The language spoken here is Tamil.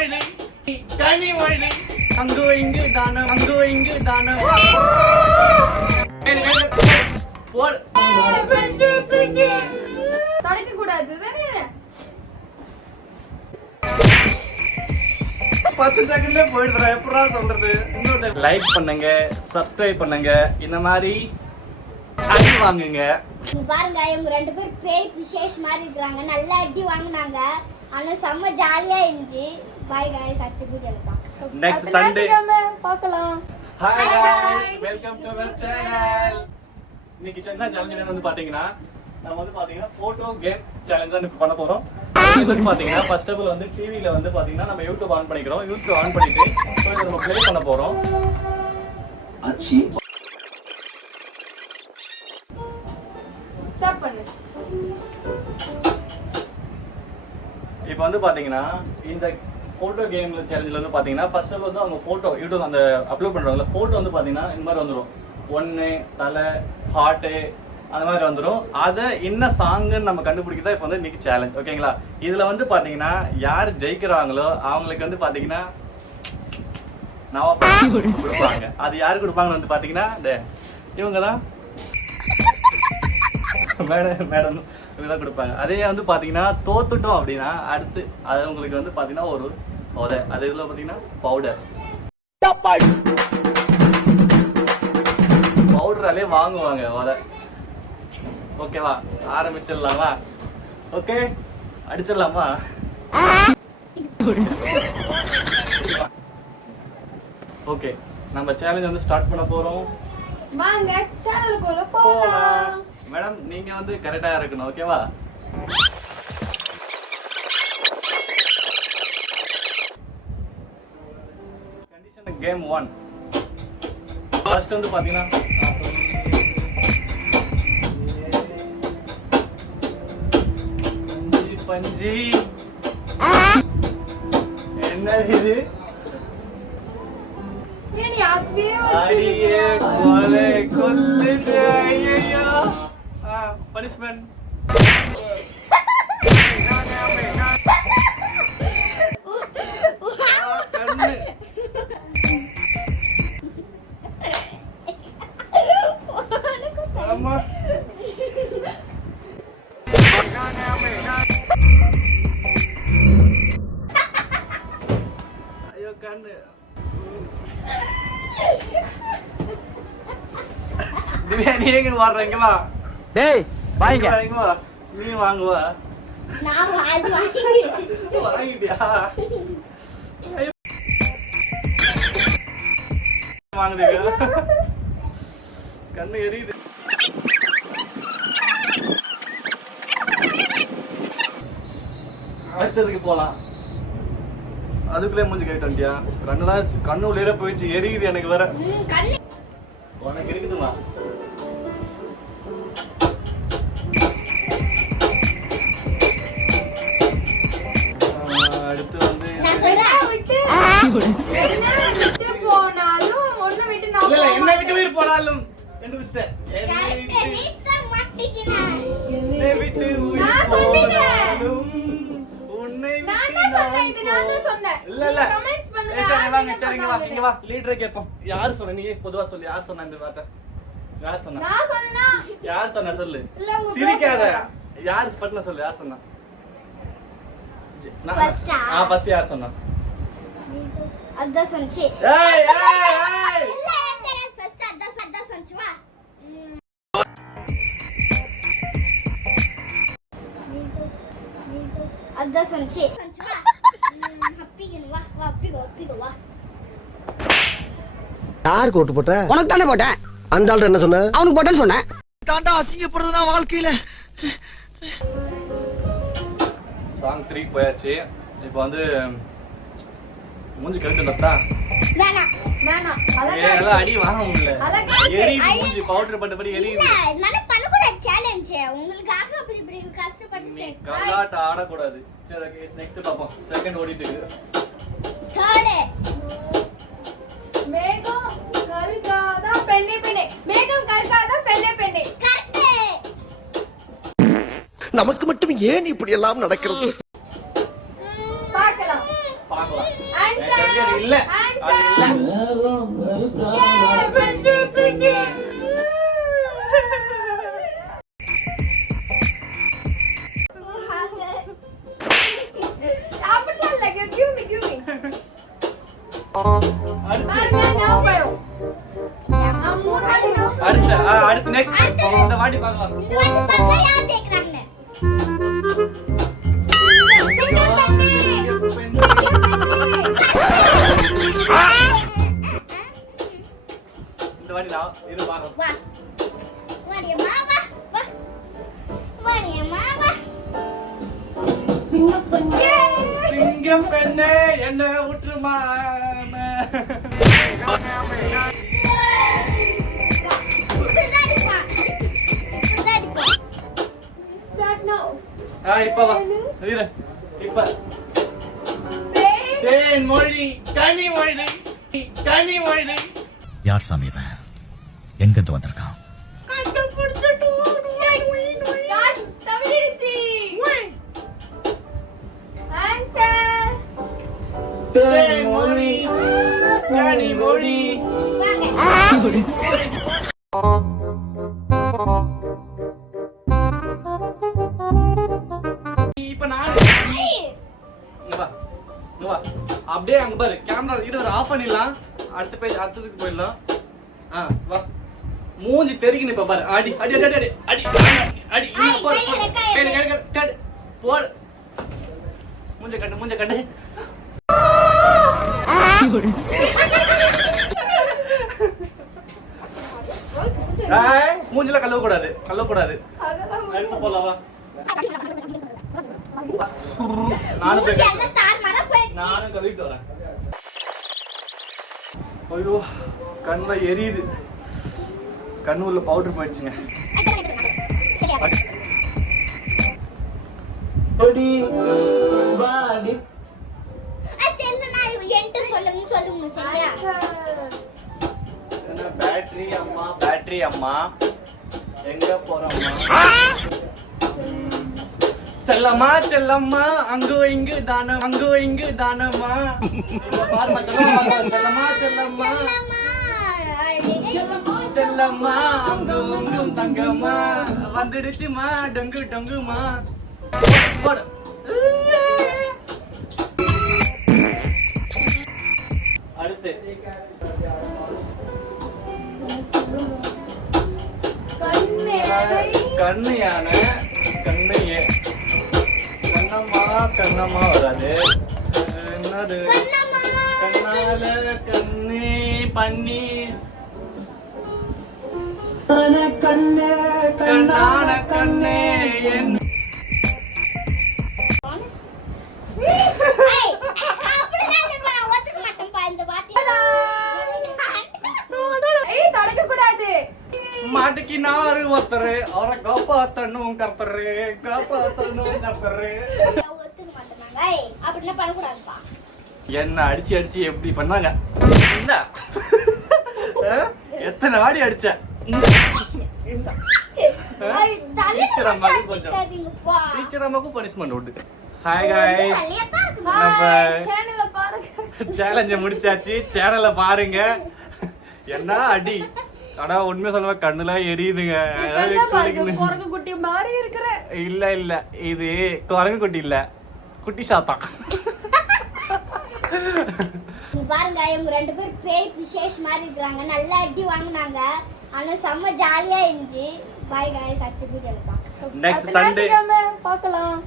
கனிமொழி கனிமொழி அங்கு இங்கு தானம் அங்கு இங்கு தானம் போடு தடைக்க கூடாது தானே 10 செகண்ட்ல போயிடுறா எப்படா சொல்றது இன்னொரு லைக் பண்ணுங்க சப்ஸ்கிரைப் பண்ணுங்க இந்த மாதிரி அடி வாங்குங்க பாருங்க இவங்க ரெண்டு பேர் பேய் விசேஷ் மாதிரி இருக்காங்க நல்லா அடி வாங்குனாங்க ஆனா செம்ம ஜாலியா இருந்துச்சு பாய் guys Shakti puja next Sunday பார்க்கலாம் hi guys welcome to our channel இன்னைக்கு என்ன சேலஞ்ச் வந்து பாத்தீங்கன்னா நம்ம வந்து பாத்தீங்கன்னா போட்டோ கேம் சேலஞ்ச் தான் இப்ப பண்ண போறோம் இது வந்து பாத்தீங்கன்னா ஃபர்ஸ்ட் ஆஃப் ஆல் வந்து டிவில வந்து பாத்தீங்கன்னா நம்ம YouTube ஆன் பண்ணிக்கிறோம் YouTube ஆன் பண்ணிட்டு சோ இத நம்ம ப்ளே பண்ண போறோம் அச்சி ஸ்டாப் பண்ணு இப்போ வந்து பாத்தீங்கன்னா இந்த போட்டோ கேம் சேலஞ்சில் வந்து பாத்தீங்கன்னா ஃபர்ஸ்ட் ஆஃப் வந்து அவங்க போட்டோ யூடியூப் அந்த அப்லோட் பண்றாங்கல்ல போட்டோ வந்து பாத்தீங்கன்னா இந்த மாதிரி வந்துடும் ஒன்று தலை ஹார்ட்டு அந்த மாதிரி வந்துடும் அதை என்ன சாங்குன்னு நம்ம கண்டுபிடிக்கிறதா இப்போ வந்து இன்னைக்கு சேலஞ்ச் ஓகேங்களா இதுல வந்து பாத்தீங்கன்னா யார் ஜெயிக்கிறாங்களோ அவங்களுக்கு வந்து பாத்தீங்கன்னா நவா கொடுப்பாங்க அது யாரு கொடுப்பாங்கன்னு வந்து பாத்தீங்கன்னா இவங்க தான் மேடம் இதெல்லாம் கொடுப்பாங்க அதே வந்து பாத்தீங்கன்னா தோத்துட்டோம் அப்படின்னா அடுத்து அது உங்களுக்கு வந்து பாத்தீங்கன்னா ஒரு உதை அது இதுல பாத்தீங்கன்னா பவுடராலே வாங்குவாங்க உதை ஓகேவா ஆரம்பிச்சிடலாமா ஓகே அடிச்சிடலாமா ஓகே நம்ம சேலஞ்ச் வந்து ஸ்டார்ட் பண்ண போறோம் வாங்க சேனலுக்குள்ள போலாம் மேடம் நீங்க வந்து கரெக்டா இருக்கணும் ஓகேவா கண்டிஷன் கேம் 1 ஃபர்ஸ்ட் வந்து பாத்தீங்கன்னா பஞ்சி என்ன இது ஏனி அப்படியே அடியே கொலை கொல்லுது ஐயோ பனிஷ்மென்ட் ஆமா ஐயோ கண்ணு திவ்யா நீ எங்க வர்றீங்க வா டேய் வாங்க வா நீ வாங்குவா நான் வாங்கிட்டியா வாங்குறீங்க கண்ணு எரியுது அடுத்ததுக்கு போலாம் அதுக்குள்ளே மூஞ்சி கேட்டுட்டியா கண்ணு உள்ளே போயிடுச்சு எரியுது எனக்கு வேற உனக்கு இருக்குதுமா அடுத்து வந்து என்ன விட்டு வீர் போனாலும் யாரு சொன்ன நீ பொதுவா சொல்லு யார் சொன்ன இந்த வார்த்தை யார் சொன்னா யார் சொன்ன சொல்லு சிரிக்காத யார் பட்ன சொல்லு யார் சொன்னா ஃபர்ஸ்ட் யார் சொன்னா அத சொன்னே ஏய் ஏய் ஏய் இல்ல எனக்கு ஃபர்ஸ்ட் அத சொன்னே வா அத சொன்னே வா ஹப்பிகன் வா வா ஹப்பிகோ வா யாருக்கு ஓட்டு போட்ட? உனக்கு தானே போட்டேன். அந்த ஆள்கிட்ட என்ன சொன்ன? அவனுக்கு போட்டேன்னு சொன்னேன். தாண்டா அசிங்கப்படுறதுனா வாழ்க்கையில. சாங் 3 போயாச்சு. இப்போ வந்து மூஞ்சி கழுத்துட்டா. வேணாம். அதெல்லாம் அடி வாங்க முடியல. எரி மூஞ்சி பவுடர் பட்டபடி எரி. இல்ல நான் பண்ண கூட சேலஞ்ச். உங்களுக்காக இப்படி கஷ்டப்பட்டு நீ கலாட்ட ஆட கூடாது. சரி ஓகே நெக்ஸ்ட் பாப்போம். செகண்ட் ஓடிட்டு இருக்கு. தேர்ட் மேகம் கருகாதா பெண்ணே பெண்ணே மேகம் கருகாதா பெண்ணே பெண்ணே கரெக்ட். நமக்கு மட்டும் ஏன் இப்படி எல்லாம் நடக்கிறது? பார்க்கலாம். பார்க்கலாம். Answer. எனக்கு தெரிஞ்சு அது இல்ல. அது இல்ல. Yeah, பெண்ணே பெண்ணே. அப்படிலாம் இல்ல. Give me. அடுத்து பாருங்க, நான் போறோம். நான் 3 வாட்டி நான் அடுத்து நெக்ஸ்ட் இந்த வாட்டி பார்க்கலாம். இந்த வாட்டி பார்க்கலாம் யார் ஜெயிக்கிறாங்கன்னு. சிங்கர் பெண்ணே. இந்த வாட்டி நான் இரு பார்க்கலாம். வா வாடியம்மா வா வா வாடியம்மா வா. சிங்கம் பெண்ணே என்ன விட்டுருமா. Start now. இப்ப வா இரு இப்ப தேன் மொழி கனி மொழி யார் சாமி இவன் எங்கிருந்து வந்திருக்கான்? Start. தமிழிசை. Answer. தேன் மொழி கனி மொழி. இப்ப நான் இங்க வா. அப்படியே அங்க பாரு கேமரா இரு ஆஃப் பண்ணிடலாம். அடுத்த பேஜ் அடுத்ததுக்கு போயிடலாம். வா மூஞ்சி தெறிக்கணும் இப்ப பாரு. அடி அடி அடி அடி அடி அடி இன்னும் போடு கட்டு போடு. மூஞ்ச கட்டு மூஞ்சில கழுவ கூடாது அடுத்து போலாம் வா. நானும் போய் நானும் கழுவிட்டு வரேன். ஐயோ கண்ணுல எரியுது. கண்ணு உள்ள பவுடர் போயிடுச்சுங்க. பேட்டரி அம்மா எங்க போறோம்மா? செல்லம்மா அங்கோ இங்கு தானமா. பாருமா செல்லம்மா அங்கும் இங்கும் தங்கம்மா வந்துடுச்சுமா டொங்குமா. போடு. அடுத்து கண்ணு யானை கண்ணம்மா வராது. என்னது கண்ணால கண்ணே பண்ணி கண்ணான கண்ணே என் மாட்டுக்கு நாறு ஒருத்தரு அவரை காப்பாத்தணும் கர்த்தரு. என்ன அடிச்சு எப்படி பண்ணாங்க? என்ன எத்தனை வாடி அடிச்ச? டீச்சர் அம்மாக்கும் பனிஷ்மெண்ட் உண்டு. ஹாய் காய்ஸ், நம்ம சேலஞ்ச முடிச்சாச்சு. சேனலை பாருங்க. என்ன அடி ஆனா உண்மை சொல்ல கண்ணுலாம் எரியுதுங்க. குட்டி மாதிரி இருக்கிற இல்ல இது குரங்கு குட்டி இல்ல, குட்டி சாத்தான். பாருங்க இவங்க 2 பேர் பேய் பிசேஷ் மாதிரி இருக்காங்க. நல்லா அடி வாங்குனாங்க. ஆனா செம்ம ஜாலியா இருந்துச்சு. பை गाइस, அடுத்த வீடியோல பார்க்கலாம். நெக்ஸ்ட் சண்டே பார்க்கலாம்.